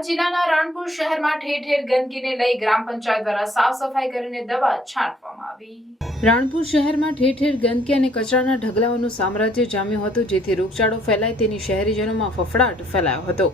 બોટાદ જિલ્લાના રાણપુર શહેરમાં ઠેર ઠેર ગંદકીને લઈ ગ્રામ પંચાયત દ્વારા સાફ સફાઈ કરીને દવા છાંટવામાં આવી। રાણપુર શહેરમાં ઠેર ઠેર ગંદકી અને કચરાના ઢગલાઓનું સામ્રાજ્ય જામ્યું હતું, જેથી રોગચાળો ફેલાય તેની શહેરીજનોમાં ફફડાટ ફેલાયો હતો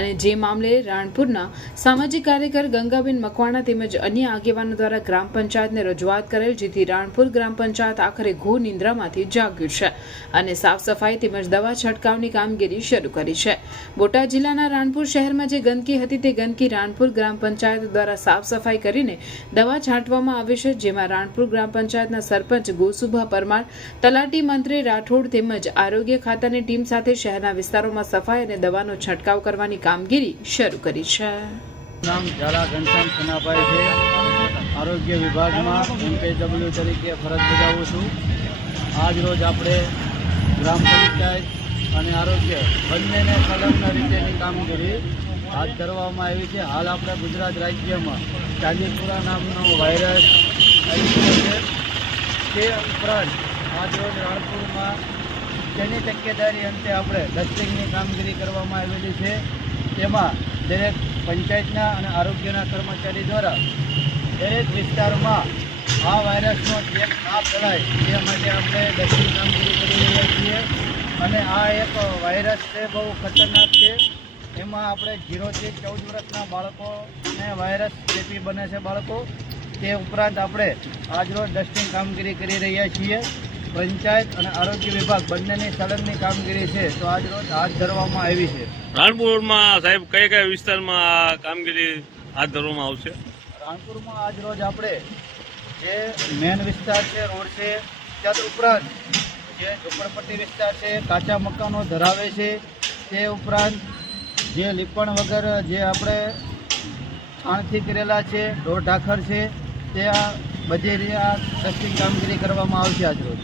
અને જે મામલે રાણપુરના સામાજિક કાર્યકર ગંગાબેન મકવાણા તેમજ અન્ય આગેવાનો દ્વારા ગ્રામ પંચાયતને રજૂઆત કરેલ, જેથી રાણપુર ગ્રામ પંચાયત આખરે ઘોર નિંદ્રામાંથી જાગ્યું છે અને સાફ સફાઈ તેમજ દવા છંટકાવની કામગીરી શરૂ કરી છે। બોટાદ જિલ્લાના રાણપુર શહેરમાં જે ગંદકી હતી તે ગંદકી રાણપુર ગ્રામ પંચાયત દ્વારા સાફ સફાઈ કરીને દવા છાંટવામાં આવી છે, જેમાં રાણપુર ગ્રામ પંચાયતના સરપંચ ગોસુભા પરમાર, તલાટી મંત્રી રાઠોડ તેમજ આરોગ્ય ખાતાની ટીમ સાથે શહેરના વિસ્તારોમાં સફાઈ અને દવાનો છંટકાવ કરવાની કામગીરી શરૂ કરી છે। નામ ઝાલા ઘનશ્યામ સનાભાઈ છે। આરોગ્ય વિભાગમાં MPW તરીકે ફરજ બજાવું છું। આજ રોજ આપણે ગ્રામ પંચાયત અને આરોગ્ય બંનેને સંલગ્ન રીતેની કામગીરી હાથ ધરવામાં આવી છે। હાલ આપણે ગુજરાત રાજ્યમાં ચાંદીપુરા નામનો વાયરસ આવી ગયો છે। તે ઉપરાંત આજ રોજ રાણપુરમાં તેની તકેદારી અંતે આપણે ડસ્ટિંગની કામગીરી કરવામાં આવેલી છે। તેમાં દરેક પંચાયતના અને આરોગ્યના કર્મચારી દ્વારા દરેક વિસ્તારમાં આ વાયરસનો ચેપ ના ફેલાય તે માટે આપણે ડસ્ટિંગ કામગીરી કરી રહ્યા છીએ અને આ એક વાયરસ છે, બહુ ખતરનાક છે। એમાં આપણે 0 થી 14 વર્ષના બાળકોને વાયરસ ચેપી બને છે બાળકો। તે ઉપરાંત આપણે આજરોજ ડસ્ટિંગ કામગીરી કરી રહ્યા છીએ। પંચાયત અને આરોગ્ય વિભાગ બંનેની સંલગ્ન કામગીરી છે તો આજરોજ હાથ ધરવામાં આવી છે। રાણપુરમાં સાહેબ કયા કયા વિસ્તારમાં કામગીરી હાથ ધરવામાં આવશે? રાણપુરમાં આજરોજ આપણે જે મેન વિસ્તાર છે, રોડ છે, ત્યાર ઉપરાંત જે ઝૂંપડપટ્ટી વિસ્તાર છે, કાચા મકાનો ધરાવે છે, તે ઉપરાંત જે લીપણ વગર જે આપણે છાણથી કરેલા છે, ઢોર ઢાખર છે, તે આ બધી ડસ્ટિંગ કામગીરી કરવામાં આવશે આજરોજ।